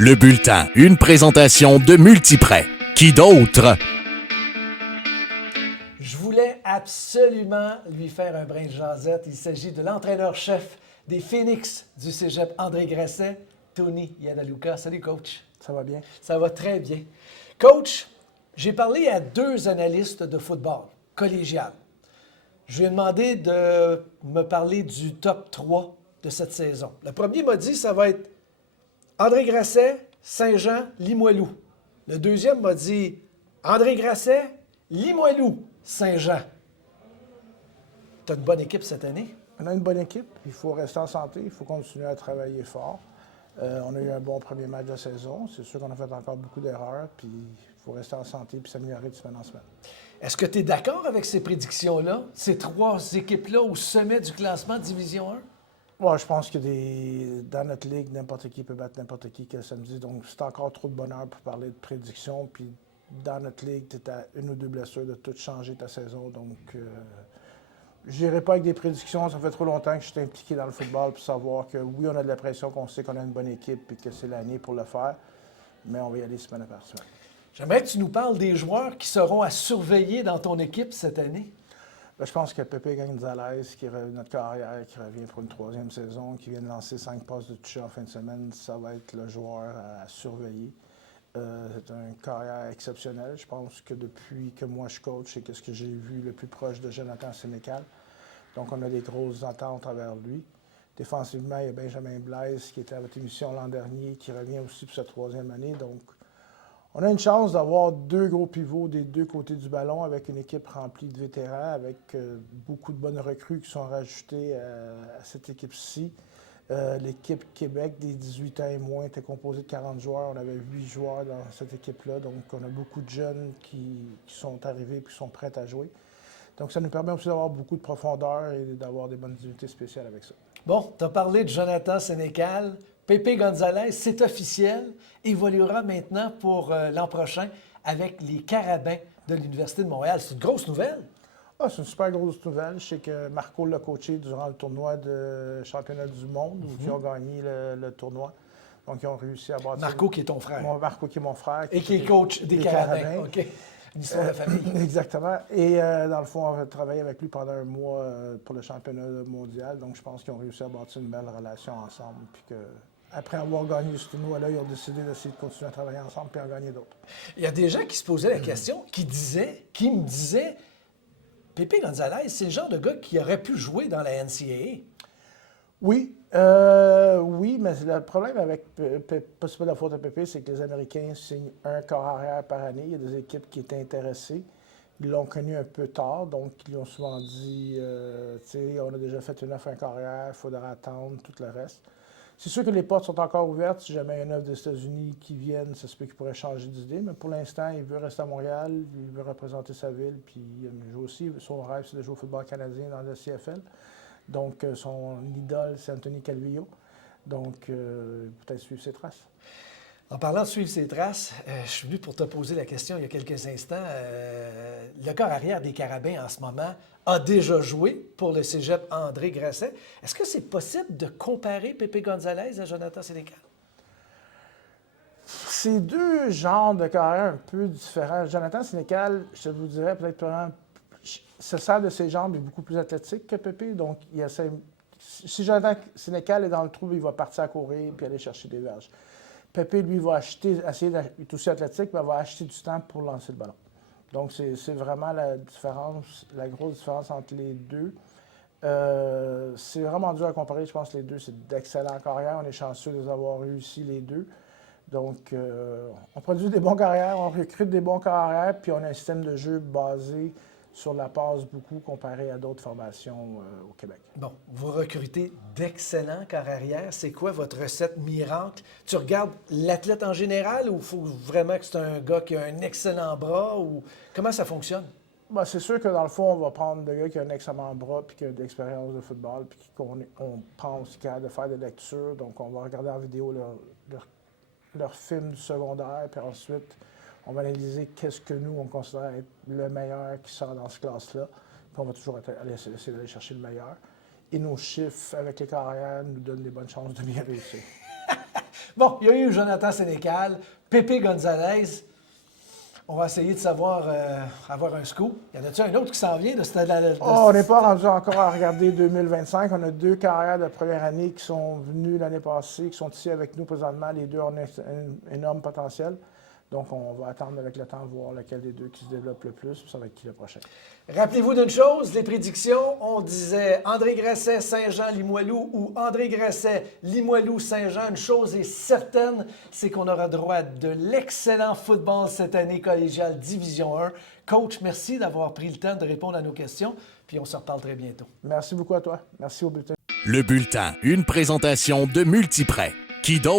Le Bulletin, une présentation de Multiprêt. Qui d'autre? Je voulais absolument lui faire un brin de jasette. Il s'agit de l'entraîneur-chef des Phoenix du cégep André Grasset, Tony Yadaluka. Salut, coach. Ça va bien? Ça va très bien. Coach, j'ai parlé à deux analystes de football collégial. Je lui ai demandé de me parler du top 3 de cette saison. Le premier m'a dit que ça va être André Grasset, Saint-Jean, Limoilou. Le deuxième m'a dit André Grasset, Limoilou, Saint-Jean. Tu as une bonne équipe cette année? On a une bonne équipe. Il faut rester en santé. Il faut continuer à travailler fort. On a eu un bon premier match de saison. C'est sûr qu'on a fait encore beaucoup d'erreurs. Puis il faut rester en santé et s'améliorer de semaine en semaine. Est-ce que tu es d'accord avec ces prédictions-là? Ces trois équipes-là au sommet du classement Division 1? Moi, je pense que dans notre ligue, n'importe qui peut battre n'importe qui le samedi. Donc, c'est encore trop de bonheur pour parler de prédictions. Puis, dans notre ligue, tu es à une ou deux blessures de tout changer ta saison. Donc, je n'irai pas avec des prédictions. Ça fait trop longtemps que je suis impliqué dans le football pour savoir que oui, on a de la pression, qu'on sait qu'on a une bonne équipe et que c'est l'année pour le faire. Mais on va y aller semaine après semaine. J'aimerais que tu nous parles des joueurs qui seront à surveiller dans ton équipe cette année. Là, je pense que Pepe Gonzalez, notre carrière, qui revient pour une troisième saison, qui vient de lancer 5 passes de toucher en fin de semaine, ça va être le joueur à surveiller. C'est une carrière exceptionnelle. Je pense que depuis que moi je coach, c'est ce que j'ai vu le plus proche de Jonathan Sénécal. Donc, on a des grosses attentes envers lui. Défensivement, il y a Benjamin Blaise qui était à votre émission l'an dernier, qui revient aussi pour sa troisième année. Donc, on a une chance d'avoir deux gros pivots des deux côtés du ballon avec une équipe remplie de vétérans, avec beaucoup de bonnes recrues qui sont rajoutées à cette équipe-ci. L'équipe Québec des 18 ans et moins était composée de 40 joueurs. On avait 8 joueurs dans cette équipe-là. Donc, on a beaucoup de jeunes qui sont arrivés et qui sont prêts à jouer. Donc, ça nous permet aussi d'avoir beaucoup de profondeur et d'avoir des bonnes unités spéciales avec ça. Bon, tu as parlé de Jonathan Sénécal. Pepe Gonzalez, c'est officiel, évoluera maintenant pour l'an prochain avec les Carabins de l'Université de Montréal. C'est une grosse nouvelle. Ah, c'est une super grosse nouvelle. Je sais que Marco l'a coaché durant le tournoi de championnat du monde où ils ont gagné le tournoi. Donc, ils ont réussi à bâtir... Marco qui est ton frère. Marco qui est mon frère. Et qui est coach des Carabins. OK. Une histoire de famille. Exactement. Et dans le fond, on va travailler avec lui pendant un mois pour le championnat mondial. Donc, je pense qu'ils ont réussi à bâtir une belle relation ensemble. Puis que, après avoir gagné ce tournoi-là, ils ont décidé d'essayer de continuer à travailler ensemble puis en gagner d'autres. Il y a des gens qui se posaient la question, qui me disaient, Pepe Gonzalez, c'est le genre de gars qui aurait pu jouer dans la NCAA. Oui, mais le problème avec, pas la faute à Pepe, c'est que les Américains signent un corps arrière par année. Il y a des équipes qui étaient intéressées. Ils l'ont connu un peu tard, donc ils ont souvent dit, tu sais, on a déjà fait une offre à un corps arrière, il faudra attendre, tout le reste. C'est sûr que les portes sont encore ouvertes. Si jamais il y a une offre des États-Unis qui viennent, ça se peut qu'il pourrait changer d'idée. Mais pour l'instant, il veut rester à Montréal, il veut représenter sa ville, puis il joue aussi. Son rêve, c'est de jouer au football canadien dans le CFL. Donc, son idole, c'est Anthony Calvillo. Donc, peut-être suivre ses traces. En parlant de suivre ses traces, je suis venu pour te poser la question il y a quelques instants. Le corps arrière des Carabins en ce moment a déjà joué pour le cégep André Grasset. Est-ce que c'est possible de comparer Pepe Gonzalez à Jonathan Sénécal? C'est deux genres de carrière un peu différents. Jonathan Sénécal, je vous dirais peut-être se sert de ses jambes, il est beaucoup plus athlétique que Pepe. Donc, il essaie, si Jonathan Sénécal est dans le trou, il va partir à courir puis aller chercher des verges. Pepe, lui, va essayer d'être aussi athlétique, mais va acheter du temps pour lancer le ballon. Donc, c'est vraiment la grosse différence entre les deux. C'est vraiment dur à comparer. Je pense que les deux, c'est d'excellents carrières. On est chanceux de les avoir réussi les deux. Donc, on produit des bons carrières, on recrute des bons carrières, puis on a un système de jeu basé sur la passe beaucoup comparé à d'autres formations au Québec. Bon, vous recrutez d'excellents carrières. C'est quoi votre recette miracle? Tu regardes l'athlète en général ou il faut vraiment que c'est un gars qui a un excellent bras? Ou comment ça fonctionne? Bien, c'est sûr que dans le fond, on va prendre des gars qui ont un excellent bras puis qui ont de l'expérience de football puis qu'on pense qu'il a de faire des lectures. Donc, on va regarder en vidéo leur film du secondaire, puis ensuite, on va analyser qu'est-ce que nous, on considère être le meilleur qui sort dans ce classe-là. Puis on va toujours essayer d'aller chercher le meilleur. Et nos chiffres avec les carrières nous donnent des bonnes chances de bien réussir. Bon, il y a eu Jonathan Sénécal, Pépé Gonzalez. On va essayer de savoir, avoir un scoop. Y en a-t-il un autre qui s'en vient de on n'est pas rendu encore à regarder 2025. On a 2 carrières de première année qui sont venues l'année passée, qui sont ici avec nous présentement. Les 2 ont un énorme potentiel. Donc, on va attendre avec le temps, voir lequel des 2 qui se développe le plus. Ça va être qui le prochain. Rappelez-vous d'une chose, les prédictions, on disait André Grasset, Saint-Jean, Limoilou ou André Grasset, Limoilou, Saint-Jean. Une chose est certaine, c'est qu'on aura droit à de l'excellent football cette année collégiale Division 1. Coach, merci d'avoir pris le temps de répondre à nos questions, puis on se reparle très bientôt. Merci beaucoup à toi. Merci au bulletin. Le bulletin, une présentation de Multiprêt. Qui d'autre